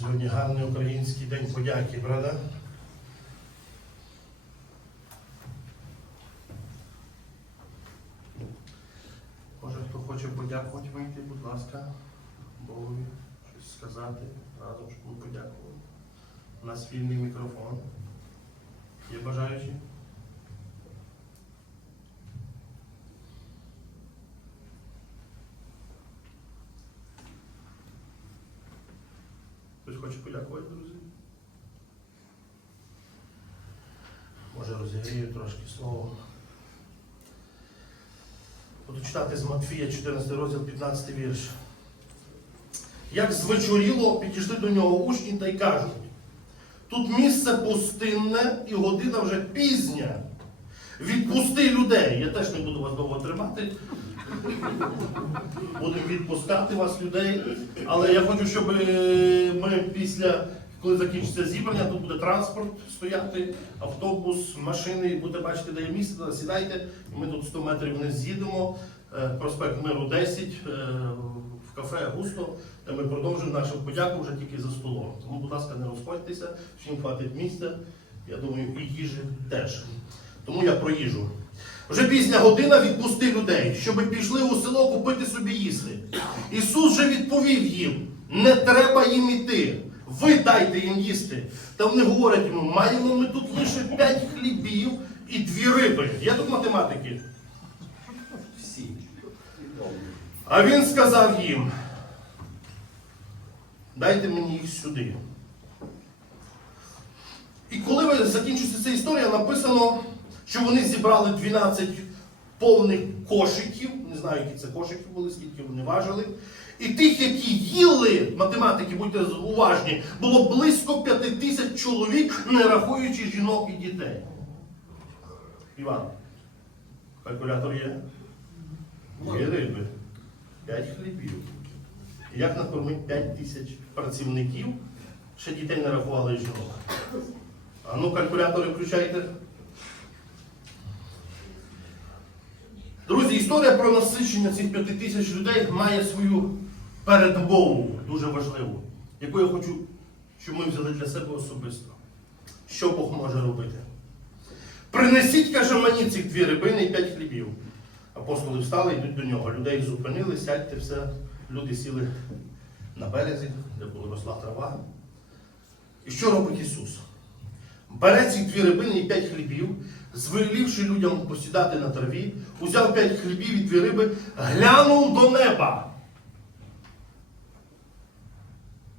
Сьогодні гарний український день подяки, правда? Може, хто хоче подякувати, вийти, будь ласка, Богові щось сказати, разом щоб ми подякували. У нас вільний мікрофон. Є бажаючі? Хтось хоче подякувати, друзі. Може розігрію трошки слово. Буду читати з Матфія 14 розділ 15 вірш. Як звечоріло, підійшли до нього учні та й кажуть, тут місце пустинне і година вже пізня. Відпусти людей. Я теж не буду вас довго тримати. Будемо відпускати вас людей. Але я хочу, щоб е, ми після, коли закінчиться зібрання, тут буде транспорт стояти, автобус, машини, і будете бачити, де є місце, сідайте. Ми тут 100 метрів не з'їдемо. Е, проспект Миру 10 е, в кафе Густо, де ми продовжуємо нашу подяку вже тільки за столом. Тому, будь ласка, не розходьтеся, всім хватить місця. Я думаю, і їжі теж. Тому я проїжджу. Вже пізня година відпусти людей, щоб пішли у село купити собі їсти. Ісус же відповів їм: не треба їм іти, ви дайте їм їсти. Та вони говорять йому, маємо ми тут лише п'ять хлібів і дві риби. Я тут математики. Всі. А він сказав їм: дайте мені їх сюди. І коли закінчується ця історія, написано що вони зібрали 12 повних кошиків, не знаю, які це кошики були, скільки вони важили. І тих, які їли, математики, будьте уважні, було близько 5 тисяч чоловік, не рахуючи жінок і дітей. Іван, калькулятор є? Є риби. 5 хлібів. І як накормить 5 тисяч працівників, ще дітей не рахували і жінок. А ну, калькулятори включайте. Історія про насичення цих п'яти тисяч людей має свою передмову, дуже важливу, яку я хочу, щоб ми взяли для себе особисто. Що Бог може робити? Принесіть, каже, мені ці дві рибини і п'ять хлібів. Апостоли встали, йдуть до нього. Людей зупинили, сядьте все. Люди сіли на березі, де була росла трава. І що робить Ісус? Бере ці дві рибини і п'ять хлібів, звелівши людям посідати на траві, узяв п'ять хлібів і дві риби, глянув до неба.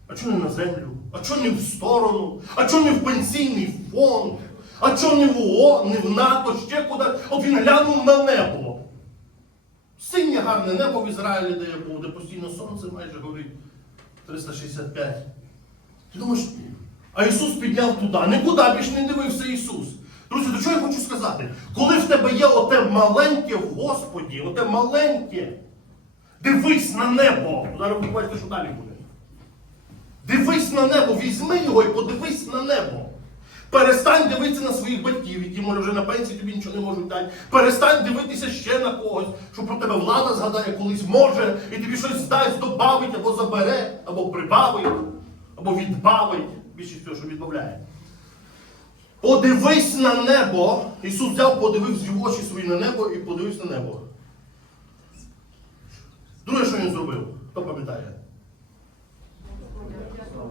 А чого не на землю? А чого не в сторону? А чого не в пенсійний фонд? А чого не в ООН, не в НАТО, ще куди? От він глянув на небо. Синє гарне небо в Ізраїлі, де я був, де постійно сонце майже горить 365. Ти думаєш, а Ісус підняв туди. Нікуди більш не дивився Ісус. Друзі, до чого я хочу сказати? Коли в тебе є оте маленьке в Господі, оте маленьке, дивись на небо. Зараз ви побачите, що далі буде. Дивись на небо, візьми його і подивись на небо. Перестань дивитися на своїх батьків, які може вже на пенсії тобі нічого не можуть дати. Перестань дивитися ще на когось, що про тебе влада згадає колись може, і тобі щось здасть, добавить або забере, або прибавить, або відбавить більшість того, що відмовляє. Подивись на небо. Ісус взяв, подивився в очі свої на небо і подивився на небо. Друге, що він зробив, хто пам'ятає?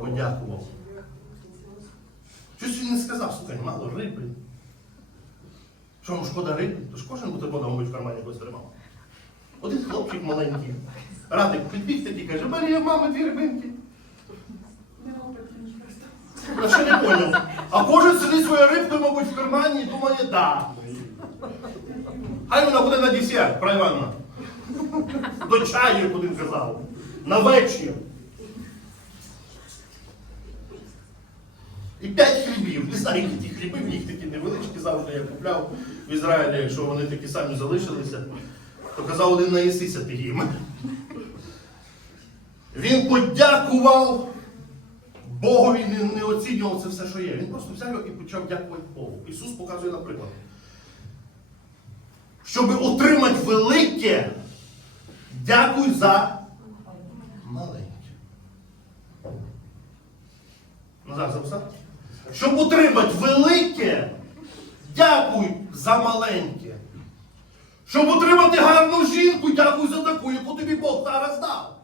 Подякував. Щось він не сказав, слухай, мало риби. Що вам шкода риби? Тож кожен бутерброда, мабуть, в кармані когось тримав. Один хлопчик маленький. Радик підбіг такий, каже, бери, мами, дві рибинки. Я ще не поняв. А кожен сидить свою рибку, мабуть, в кармані і думає, да. Хай вона буде на десерт, про До чаю, як один казав. На вечір. І п'ять хлібів. Не знаю, які ті хліби, в них такі невеличкі, завжди я купляв в Ізраїлі, якщо вони такі самі залишилися, то казав один наїсися ти їм. Він подякував Богу він не оцінював це все, що є. Він просто взяв його і почав дякувати Богу. Ісус показує, наприклад. Щоб отримати велике, дякуй за маленьке. Назад записав? Щоб отримати велике, дякуй за маленьке. Щоб отримати гарну жінку, дякуй за таку, яку тобі Бог зараз дав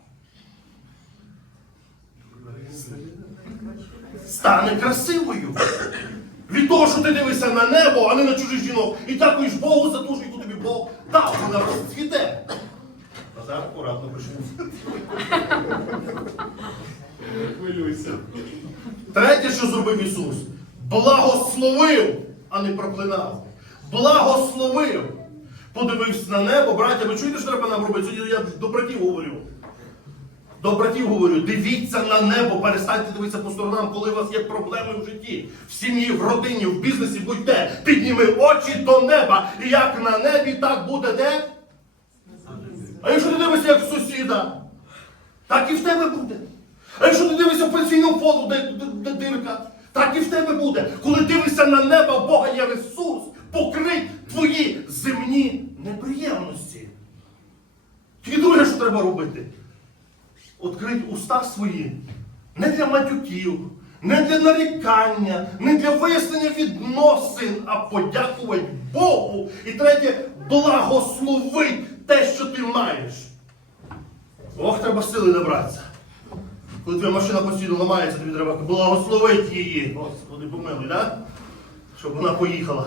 стане красивою. Від того, що ти дивишся на небо, а не на чужих жінок. І дякуєш Богу за те, що яку тобі Бог дав, вона розцвіте. зараз порадно почнемо. Хвилюйся. Третє, що зробив Ісус, благословив, а не проклинав. Благословив. Подивився на небо, браття, ви чуєте, що треба нам робити? Сьогодні я до братів говорю. До братів говорю, дивіться на небо, перестаньте дивитися по сторонам, коли у вас є проблеми в житті, в сім'ї, в родині, в бізнесі, будьте, підніми очі до неба. І як на небі, так буде де? А якщо ти дивишся, як сусіда, так і в тебе буде. А якщо ти дивишся в пенсійну фонду, де, де, де дирка, так і в тебе буде. Коли дивишся на небо, в Бога є ресурс, покрить твої земні неприємності. Тільки друге, що треба робити відкрити уста свої не для матюків, не для нарікання, не для вияснення відносин, а подякувати Богу. І третє, благословити те, що ти маєш. Ох, треба сили набратися. Коли твоя машина постійно ламається, тобі треба благословити її. Господи, помилуй, да? щоб вона поїхала.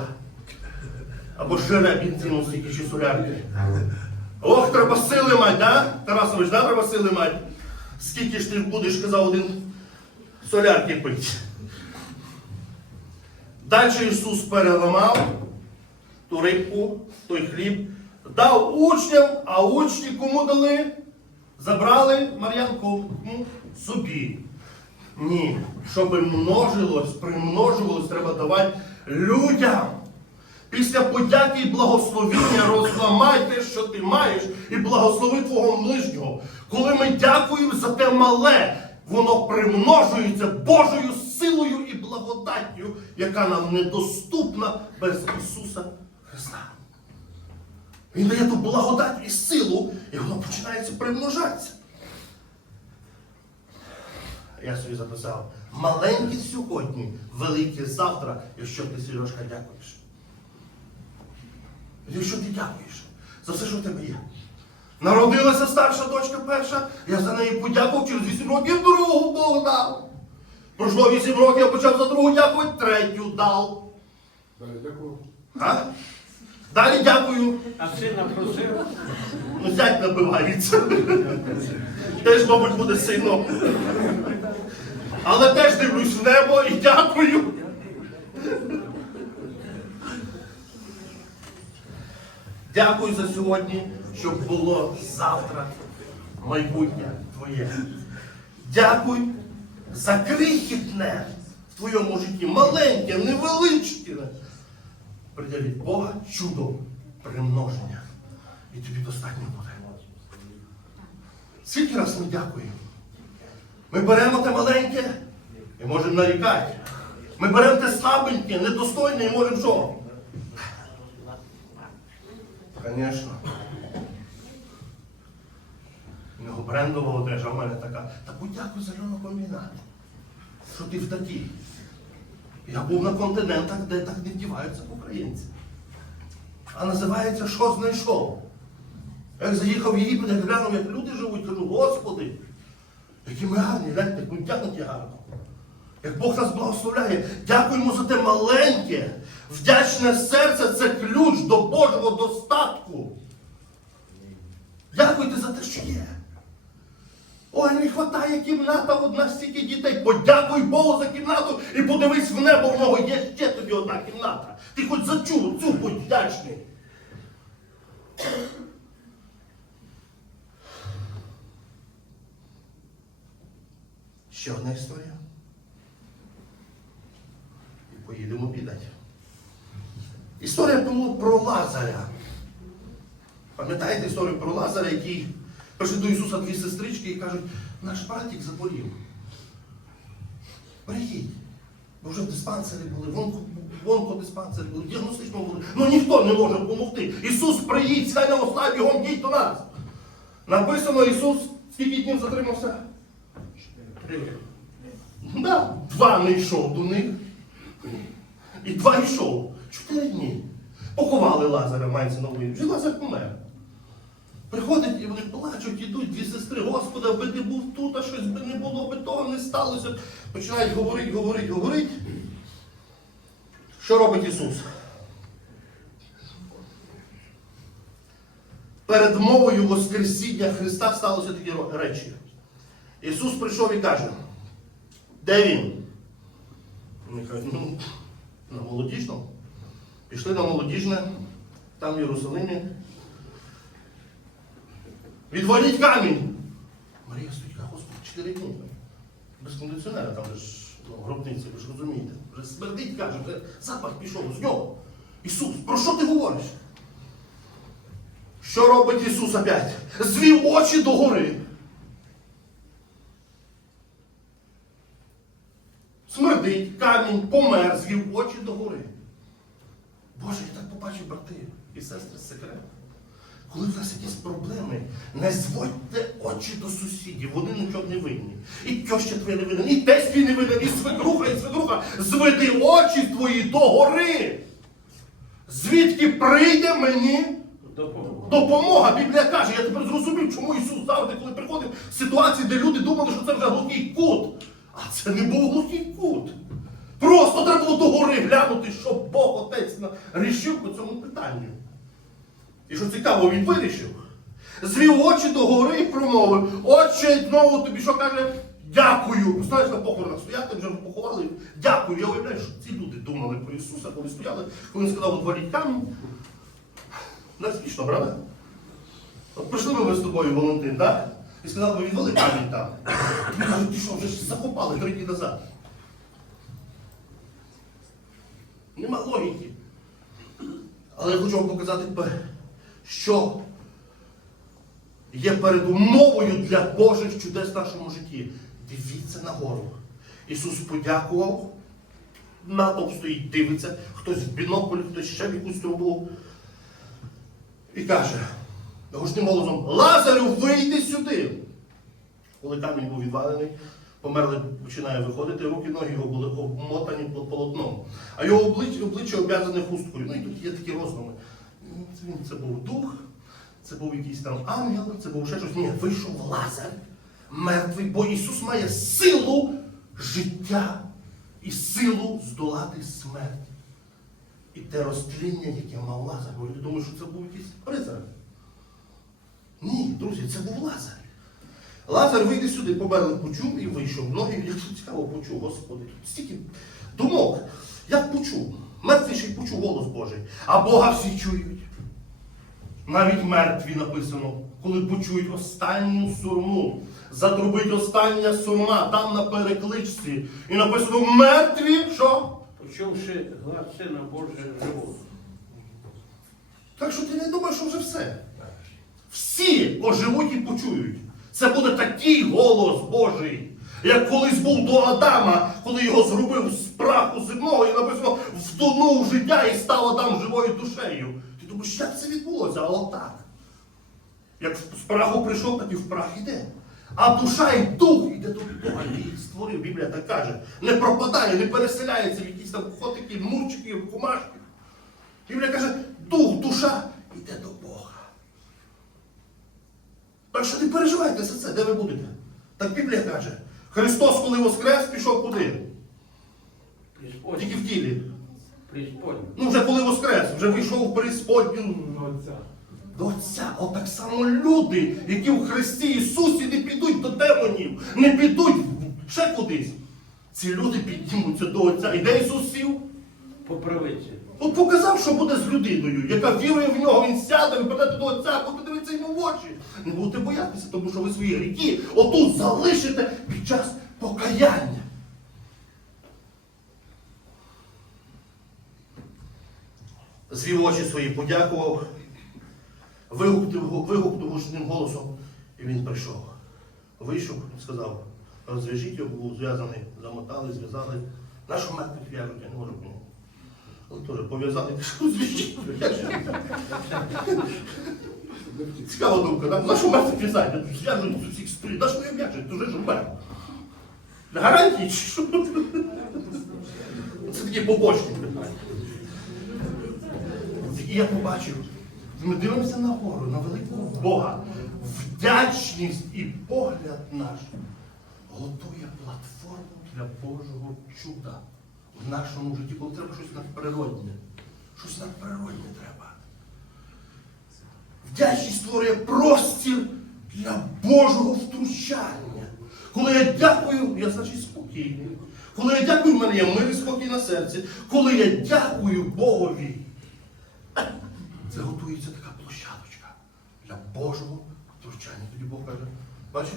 Або жире бензину з якісь солярки. Ох, треба сили мать, да? Тарасович, да, треба сили мать скільки ж ти будеш, казав один солярки пить. Далі Ісус переламав ту рибку, той хліб, дав учням, а учні кому дали? Забрали Мар'янку ну, собі. Ні. Щоб множилось, примножувалось, треба давати людям. Після подяки і благословіння розламайте що ти маєш, і благослови твого ближнього. Коли ми дякуємо за те мале, воно примножується Божою силою і благодаттю, яка нам недоступна без Ісуса Христа. Він дає ту благодать і силу, і воно починається примножатися. Я собі записав, маленькі сьогодні, велике завтра, якщо ти Сережка дякуєш. Якщо ти дякуєш за все, що в тебе є. Народилася старша дочка перша, я за неї подякував через 8 років другу Бог дав. Пройшло 8 років, я почав за другу дякувати, третю дав. Далі дякую. А? Далі дякую. А сина просив. Ну, зять набивається. Теж, мабуть, буде сином. Але теж дивлюсь в небо і дякую. Дякую за сьогодні, щоб було завтра майбутнє твоє. Дякую за крихітне в твоєму житті, маленьке, невеличке. Приділіть Бога чудо, примноження. І тобі достатньо буде. Скільки раз ми дякуємо? Ми беремо те маленьке і можемо нарікати. Ми беремо те слабеньке, недостойне і можемо що? Звісно. Його брендова одежа в мене така. Та будь подякуй зеленому комбінату. Що ти в такій? Я був на континентах, де так не вдіваються українці. А називається що знайшов? Як заїхав в Єгипет, як глянув, як люди живуть, кажу, Господи, які ми гарні, гляньте, ми тягнуті гарно. Як Бог нас благословляє, дякуємо за те маленьке, Вдячне серце це ключ до Божого достатку. Дякуйте за те, що є. Ой, не вистачає кімната, в одна стільки дітей. Подякуй Богу за кімнату і подивись в небо, в нього є ще тобі одна кімната. Ти хоч за цю, цю будь вдячний. Ще одна історія. І поїдемо обідати. Історія тому про Лазаря. Пам'ятаєте історію про Лазаря, який прийшли до Ісуса дві сестрички і кажуть, наш братик заболів. Приїдь. Бо вже в диспансері були, вонко онкодиспансері були, діагностично були. Ну ніхто не може допомогти. Ісус, приїдь, стай на ослаб, бігом діть до нас. Написано Ісус, скільки днів затримався? Да, Два не йшов до них. І два йшов. Чотири дні. Поховали Лазаря мається на Вже Лазар помер. Приходять і вони плачуть, ідуть дві сестри, Господа, би ти був тут, а щось би не було, би того не сталося. Починають говорити, говорити, говорити. Що робить Ісус? Перед мовою Воскресіння Христа сталося такі речі. Ісус прийшов і каже, де він? Вони кажуть, ну, на молодіжному. Пішли на молодіжне, там в Єрусалимі. Відваліть камінь! Марія стоїть, Господи, 4 дні. Без кондиціонера, там ж ну, гробниці, ви ж розумієте. Вже смердить, каже, вже запах пішов з нього. Ісус, про що ти говориш? Що робить Ісус опять? Звів очі до гори. Смердить камінь, помер, звів очі до гори. Боже, я так побачив, брати і сестри, секрет. Коли в вас якісь проблеми, не зводьте очі до сусідів, вони нічого не винні. І тьоща твоя не винна, і тесть твій не винен, і свекруха, і свекруха. Зведи очі твої до гори. Звідки прийде мені допомога. допомога. Біблія каже, я тепер зрозумів, чому Ісус завжди, коли приходив в ситуації, де люди думали, що це вже глухий кут. А це не був глухий кут. Просто треба було догори глянути, що Бог отець рішив по цьому питанню. І що цікаво, він вирішив. Звів очі до гори і промовив. Отче, знову тобі що каже? Дякую. Знаєш, на похоронах стояти, вже поховали. Дякую. Я уявляю, що ці люди думали про Ісуса, коли стояли, коли він сказав у дворі камінь. Наспішно, правда? От прийшли ми з тобою, Валентин, так? І сказали, бо відвели камінь там. Ти що, вже закопали три дні назад. Нема логіки. Але я хочу вам показати, що є передумовою для Божих чудес в нашому житті. Дивіться нагору. Ісус подякував, натовп стоїть, дивиться, хтось в бінокль, хтось ще в якусь трубу. І каже, гучним голосом, Лазарю, вийди сюди. Коли камінь був відвалений, Померлий починає виходити, руки, ноги його були обмотані полотном. А його обличчя, обличчя обв'язане хусткою. Ну і тут є такі роздуми. Ну, це, це був дух, це був якийсь там ангел, це був ще щось. Ні, вийшов лазер. мертвий, бо Ісус має силу життя і силу здолати смерть. І те розтління, яке мав Лазар. Люди думають, що це був якийсь рицар. Ні, друзі, це був лазер. Лазар вийде сюди, померлих почув і вийшов. Многі, якщо цікаво, почув, Господи, тут стільки думок, як почув. Мертвий ще й почув голос Божий. А Бога всі чують. Навіть мертві написано, коли почують останню сурму, затрубить остання сурма, там на перекличці. І написано мертві що? Почувши глас сина Божого живого. Так що ти не думаєш, що вже все. Всі оживуть і почують. Це буде такий голос Божий, як колись був до Адама, коли його зробив з праху земного і написано втонув життя і став Адам живою душею. Ти думаєш, як це відбулося? Але так. Як з праху прийшов, так і в прах іде. А душа і дух іде до Бога. Її створив, Біблія так каже. Не пропадає, не переселяється в якісь там котики, мурчики, кумашки. Біблія каже, дух, душа йде до Бога. Так що не переживайте за це, де ви будете? Так Біблія каже, Христос, коли воскрес, пішов куди? Тільки в тілі. Ну вже коли воскрес, вже вийшов Присподню До Отця. От так само люди, які в Христі Ісусі не підуть до демонів, не підуть ще кудись. Ці люди піднімуться до Отця. І де Ісус сів? Поправити. От показав, що буде з людиною, яка вірує в нього, він сяде, ви придете до Отця, куди це в очі. Не будете боятися, тому що ви свої гріхи отут залишите під час покаяння. Звів очі свої подякував, вигукнув вигукнув гучним голосом, і він прийшов. Вийшов і сказав, розв'яжіть його, був зв'язаний, замотали, зв'язали. Нашу мертвих в'яжуть, я не можу поняти. Але теж пов'язали що зв'яжіть. Цікава думка, да? на що мерці писати? Я ж з усіх стрій, на що я м'ячу, ти вже ж вмер. Гарантії чи що? Це такі побочні питання. І я побачив, ми дивимося на гору, на великого Бога. Вдячність і погляд наш готує платформу для Божого чуда в нашому житті, коли треба щось надприродне. Щось надприродне треба. Вдячність створює простір для Божого втручання. Коли я дякую, я значить спокійний. Коли я дякую, в мене є мир і спокій на серці. Коли я дякую Богові, це готується така площадочка для Божого втручання. Тоді Бог каже, бачиш,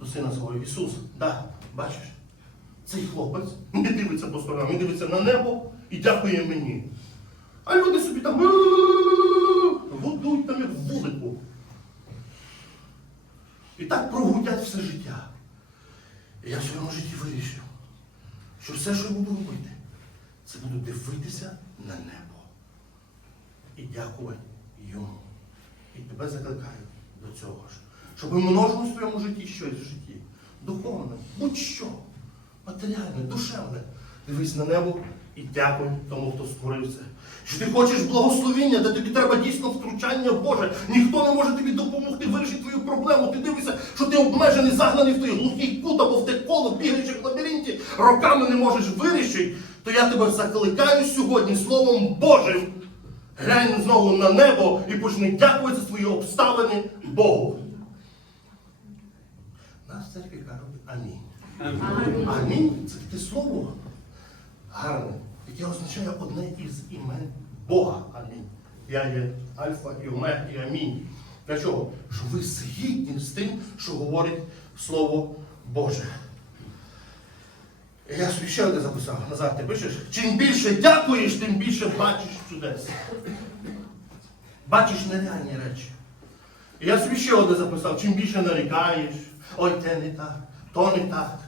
до сина свого Ісус, да, бачиш, цей хлопець не дивиться по сторонам, він дивиться на небо і дякує мені. А люди собі там годують там як вулику. І так прогудять все життя. І я в своєму житті вирішив, що все, що я буду робити, це буду дивитися на небо. І дякувати йому. І тебе закликаю до цього ж. Щоб ми множили в своєму житті щось в житті. Духовне, будь-що, матеріальне, душевне. Дивись на небо і дякую тому, хто створив це. Що ти хочеш благословіння, де тобі треба дійсно втручання Боже. Ніхто не може тобі допомогти вирішити твою проблему. Ти дивишся, що ти обмежений, загнаний в той глухий кут або в те коло бігаєш в лабіринті, роками не можеш вирішити, то я тебе закликаю сьогодні Словом Божим. Глянь знову на небо і почни дякувати за свої обставини Богу. Нас церкві робить амінь. Амінь. Амінь. Це таке слово гарне, яке означає одне із імен Бога. Амінь. Я є Альфа і Омега і Амінь. Для чого? Щоб ви згідні з тим, що говорить Слово Боже. Я собі ще одне записав, назад ти пишеш, чим більше дякуєш, тим більше бачиш чудес. Бачиш нереальні речі. І я собі ще одне записав, чим більше нарікаєш, ой, те не так, то не так.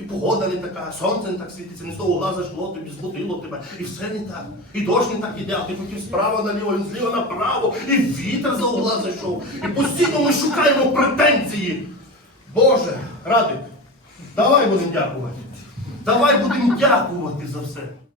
І погода не така, сонце не так світиться, не з того угла зайшло, тобі злотило тебе. І все не так. І дощ не так іде, а ти хотів справа наліво, він зліва направо, і вітер за угла зайшов. І постійно ми шукаємо претензії. Боже, радик, давай будемо дякувати. Давай будемо дякувати за все.